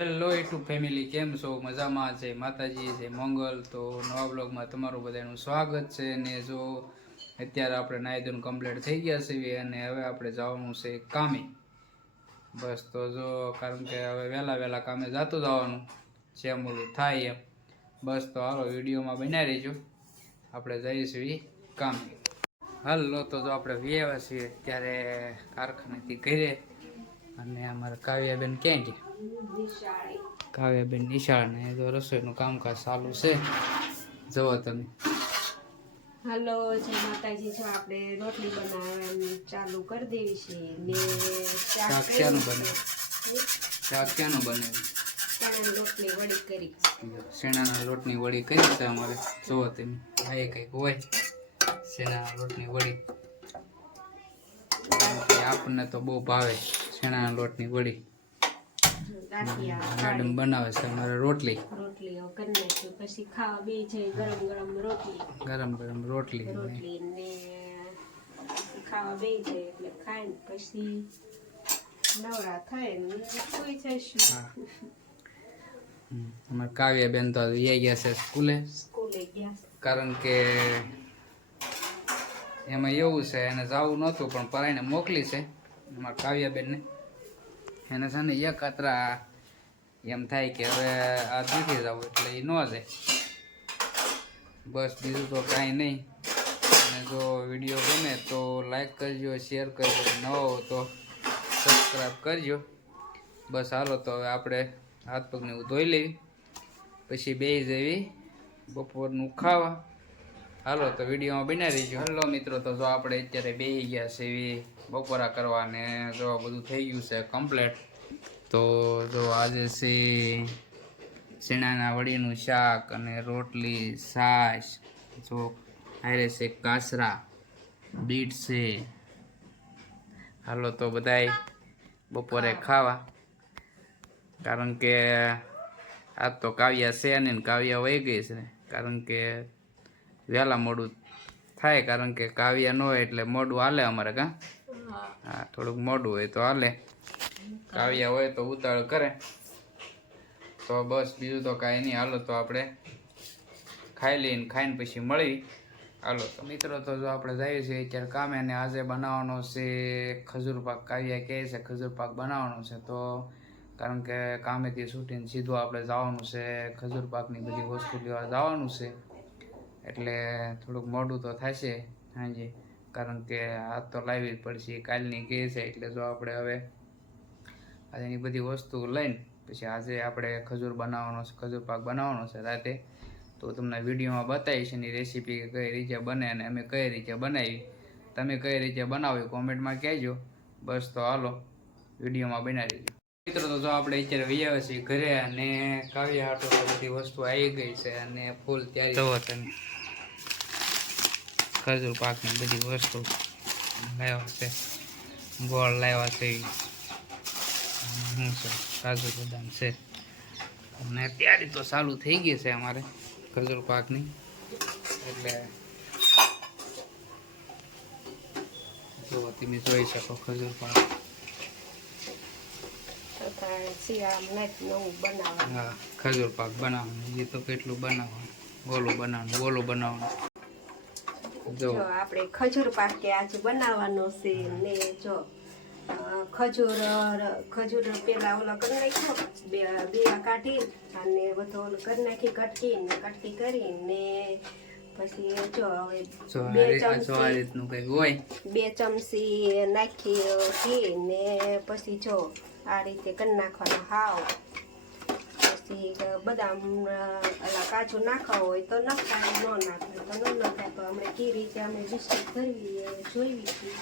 Hello YouTube family, કેમ છો? મજામાં છે? માતાજી છે મંગલ. તો નવા બ્લોગમાં તમારું બધાનું સ્વાગત છે. ને જો અત્યારે આપણે નાહી ધોઈને કમ્પ્લીટ થઈ ગયા છીએ અને હવે આપણે જવાનું છે કામે. બસ તો જો કારણ કે હવે વહેલા કામે જતું જવાનું જેમ ઓલું થાય એમ. બસ તો હાલો વિડીયોમાં બનાવી રહીજો, આપણે જઈએ છીએ કામે. હાલો તો જો આપણે વ્યાવ્યા છીએ ત્યારે કારખાનેથી ઘરે. અને અમારા કાવ્યાબેન ક્યાં છે? કાવ્યાબેન નિશાળ ને તો રસોઈનું કામકાજ ચાલુ છે. જુઓ તમે. હાલો, જય માતાજી. જો આપણે રોટલી બનાવવાનું ચાલુ કરી દેવી છે ને શાક ક્યાંનું બને? શાક ક્યાંનું બને? ચણાની રોટલી વડી કરી. શેણાના લોટની વડી કરી છે અમારે. જુઓ તમે, આ કંઈક હોય શેણાના લોટની વડી. આપણને તો બહુ ભાવે શેણાના લોટની વડી. મેડમ બનાવે છે અમારે રોટલી. રોટલીઓ કરી નાખી પછી ખાવા બે જાય ગરમ ગરમ રોટલી. ગરમ ગરમ રોટલી ને ખાવા બે જાય એટલે ખાઈને પછી નવરા થાય ને સુઈ જઈશું. અમારે કાવ્યાબેન તો ગયા છે સ્કૂલે ગયા. કારણ કે એમાં એવું છે એને જવું નહોતું પણ પરાઈને મોકલી છે અમારા કાવ્યાબેનને. એને છે ને એક અતરા એમ થાય કે હવે આ નથી જવું એટલે એ ન જાય. બસ બીજું તો કાંઈ નહીં. અને જો વિડીયો ગમે તો લાઈક કરજો, શેર કરજો, નવો હો તો સબસ્ક્રાઈબ કરજો. બસ હાલો તો હવે આપણે હાથ પગને એવું ધોઈ લેવી પછી બેસી જવી બપોરનું ખાવા. હાલો તો વિડીયોમાં બનાવી રહીજો. હલો મિત્રો, તો જો આપણે અત્યારે બેસી ગયા છે એવી બપોરા કરવા ને જો બધું થઈ ગયું છે કમ્પ્લેટ. તો જો આજે છે શેણાના વડીનું શાક અને રોટલી, છાશ, જો હારે છે કાસરા, બીટ છે. હાલો તો બધાય બપોરે ખાવા. કારણ કે આજ તો કાવ્યા છે ને કાવ્યા વહી ગઈ છે કારણ કે વહેલા મોડું થાય. કારણ કે કાવ્યા ન હોય એટલે મોડું હાલે અમારે. હા, થોડુંક મોડું હોય તો હાલે. કાવ્યા હોય તો ઉતાળ કરે. તો બસ બીજું તો કાંઈ નહીં. હાલો તો આપણે ખાઈને પછી મળી. હાલો તો મિત્રો, તો જો આપણે જઈએ છીએ અત્યારે કામે અને આજે બનાવવાનો છે ખજૂર પાક. કાવ્યા કહે છે ખજૂર પાક બનાવવાનો છે. તો કારણ કે કામેથી છૂટીને સીધું આપણે જવાનું છે ખજૂર પાકની બધી વસ્તુ લેવા જવાનું છે એટલે થોડુંક મોડું તો થશે સાંજે. કારણ કે હાથ તો લાવવી જ પડશે, કાલની કહે છે એટલે જો આપણે હવે આજે એની બધી વસ્તુ લઈને પછી આજે આપણે ખજૂર બનાવવાનો છે, ખજૂર પાક બનાવવાનો છે રાતે. તો તમને વિડીયોમાં બતાવીશ એની રેસીપી કઈ રીતે બને અને અમે કઈ રીતે બનાવી. તમે કઈ રીતે બનાવો કોમેન્ટમાં કહેજો. બસ તો હાલો વિડીયોમાં બનાવી દેજો. મિત્રો, તો જો આપણે અત્યારે વૈયા છીએ ઘરે અને કાવ્યા હાટો બધી વસ્તુ આવી ગઈ છે અને ફૂલ તૈયારી. જુઓ તમે, ખજૂર પાકની બધી વસ્તુ લાવ્યા છે. ગોળ લાવ્યા છે, શું છે, કાજુ બદામ છે અને તૈયારી તો ચાલુ થઈ ગઈ છે અમારે ખજૂર પાકની. એટલે જો તમે જોઈ શકો ખજૂર પાક. હા, ખજૂર પાક બનાવવાનું. એ તો કેટલું બનાવવાનું, ગોલું બનાવવાનું. જો આપણે ખજૂર પાક કે આજે બનાવવાનો છે ને જો ખજૂર પેલા ઓલા કરી નાખ્યો, બેવા કાઢી અને બધો ઓલો કરી નાખી કટકી કરીને પછી જો હવે 2 ચમચી નાખી ઘી ને પછી જો આ રીતે કરી નાખવાનો હાવ. પછી બદામ ઓલા કાજુ નાખવા હોય તો નખાય, ન નાખાય તો ન નખાય. તો અમે કઈ રીતે અમે બિસ્કિટ ભરવી જોઈ છીએ.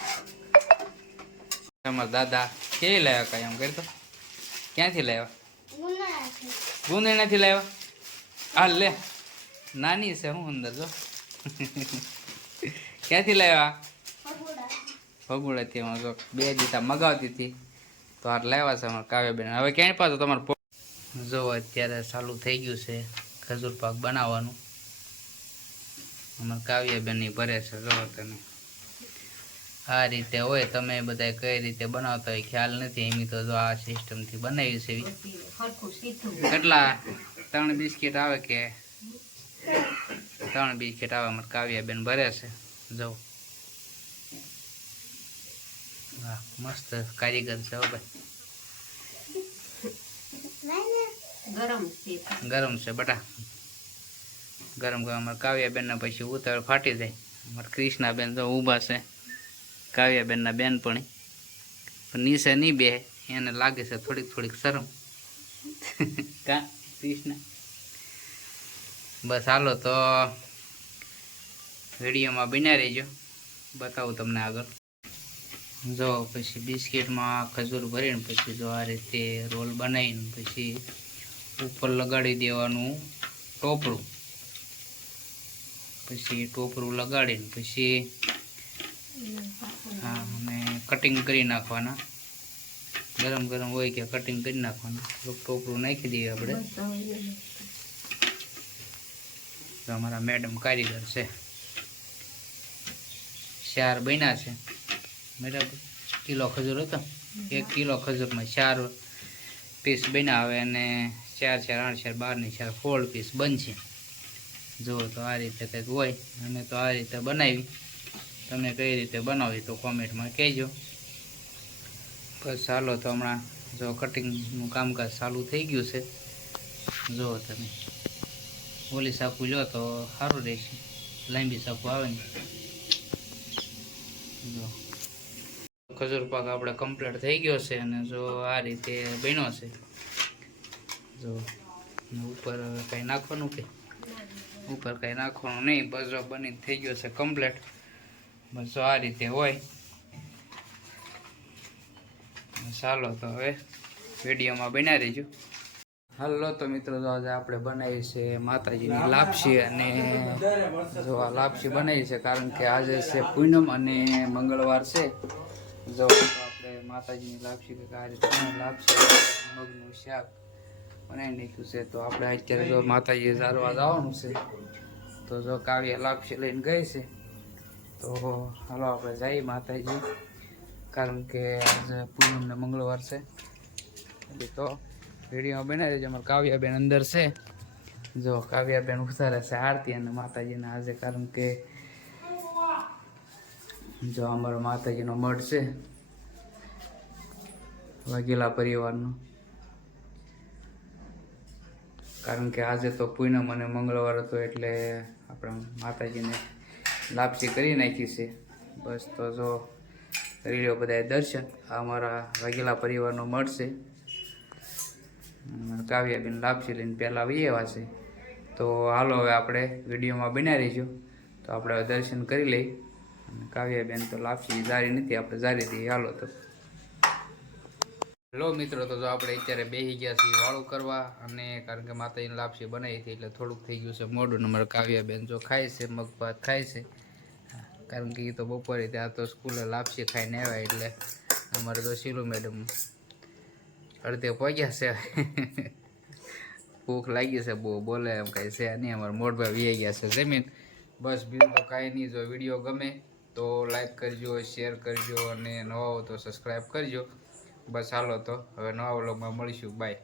અમારા દાદા ક્યાંય લાવ્યા કાંઈ એમ કરતો? ક્યાંથી લાવ્યા? ગુંદરણાથી લાવ્યા. હાલ લે, નાની છે હું અંદર જો. ક્યાંથી લાવ્યા? ભગુડાથી. જો 2 દીતા મગાવતી હતી તો હાથ લાવ્યા છે અમારા કાવ્યાબેન. હવે ક્યાંય પાછો તમારે જો અત્યારે ચાલુ થઈ ગયું છે ખજૂર પાક બનાવવાનું. અમારા કાવ્યાબેન ભરે છે જો તમે. આ રીતે હોય. તમે બધા કઈ રીતે બનાવતા હોય ખ્યાલ નથી. એમ તો જો આ સિસ્ટમથી બનાવી છે. પછી હરખું સીધું કેટલા 3 બિસ્કિટ આવે કે 3 બિસ્કિટ આવે. અમારે કાવ્યાબેન ભરે છે. જો વાહ, મસ્ત કારીગર છે હો ભાઈ. ગરમ છે ગરમ છે બટા. ગરમ ગરમ અમારે કાવ્યાબેનને પછી ઉતાવળ ફાટી જાય. અમારે કૃષ્ણાબેન તો ઊભા છે. કાવ્યાબેનના બેનપણી પણ નીચે નહીં બે. એને લાગે છે થોડીક શરમ. કા કૃષ્ણ? બસ હાલો તો વિડીયોમાં બન્યા રહેજો. બતાવું તમને આગળ. જો પછી બિસ્કિટમાં ખજૂર ભરીને પછી જો આ રીતે રોલ બનાવીને પછી ઉપર લગાડી દેવાનું ટોપરું. પછી ટોપરું લગાડીને પછી હા અને કટિંગ કરી નાખવાના. ગરમ ગરમ હોય કે કટિંગ કરી નાખવાના. ટોપરું નાખી દઈએ આપણે. તો અમારા મેડમ કારીગર છે. 4 બન્યા છે બરાબર. કિલો ખજૂર હતો. 1 કિલો ખજૂરમાં 4 પીસ બન્યા આવે અને 4 4 8 4 12 4 16 પીસ બનશે. જુઓ તો આ રીતે કંઈક હોય. અમે તો આ રીતે બનાવી. તમે કઈ રીતે બનાવી તો કોમેન્ટમાં કહેજો. બસ ચાલો તો હમણાં જો કટિંગનું કામકાજ ચાલુ થઈ ગયું છે. જુઓ તમે ઓલી સાકુ લો તો સારું રહેશે. લાંબી સાકુ આવે ને. જો ખજૂર પાક આપણે કમ્પ્લીટ થઈ ગયો છે અને જો આ રીતે બન્યો છે. જો ઉપર કંઈ નાખવાનું કે ઉપર કંઈ નાખવાનું નહીં. બસ જો બની થઈ ગયો છે કમ્પ્લીટ. બસ જો આ રીતે હોય. ચાલો તો હવે વિડીયોમાં બન્યા રહીજો. હાલો તો મિત્રો જો આજે આપણે બનાવી છે માતાજીની લાપસી. અને જો આ લાપસી બનાવી છે કારણ કે આજે છે પૂનમ અને મંગળવાર છે. જો આપણે માતાજીની લાપસી કે આ રીતે લાપસી મગનું શાક બનાવી નાખ્યું છે. તો આપણે અત્યારે જો માતાજી જારવા જવાનું છે. તો જો કાવ્યા લાપસી લઈને ગઈ છે. તો હાલો આપણે જઈએ માતાજી કારણ કે આજે પૂનમ ને મંગળવાર છે. તો વિડીયો બનાવી દેજો. અમારે કાવ્યાબેન અંદર છે. જો કાવ્યાબેન ઉતારે છે આરતી અને માતાજીના આજે કારણ કે જો અમારો માતાજીનો મઠ છે વાઘેલા પરિવારનો. કારણ કે આજે તો પૂનમ અને મંગળવાર હતો એટલે આપણે માતાજીને લાપસી કરી નાખી છે. બસ તો જો કરી લો બધાએ દર્શન. આ અમારા વાઘેલા પરિવારનો મઠ છે. કાવ્યાબેન લાપસી લઈને પહેલાં આવી એવા છે. તો હાલો હવે આપણે વિડીયોમાં બન્યા રહીજો. તો આપણે દર્શન કરી લઈએ. અને કાવ્યાબેન તો લાપસી જારી નથી. આપણે જારી દઈએ. હાલો તો હેલો મિત્રો. તો જો આપણે અત્યારે બેસી ગયા છીએ વાળું કરવા. અને કારણ કે માતાજીની લાપસી બનાવી હતી એટલે થોડુંક થઈ ગયું છે મોડું. નંબર કાવ્યાબેન જો ખાય છે મગ ભાત ખાય છે. કારણ કે એ તો બપોરે ત્યાં તો સ્કૂલે લાપસી ખાઈને આવ્યા એટલે અમારે તો શીલુ મેડમ અડધે પહોંચ્યા છે. ભૂખ લાગી છે બહુ. બોલે એમ કાંઈ છે નહીં. અમારે મોઢભાઈ વી ગયા છે જમીન. બસ બીજું તો કાંઈ નહીં. જો વિડીયો ગમે તો લાઈક કરજો, શેર કરજો અને નવા હો તો સબસ્ક્રાઈબ કરજો. બસ હાલો તો હવે નવા વ્લોગમાં મળીશું. બાય.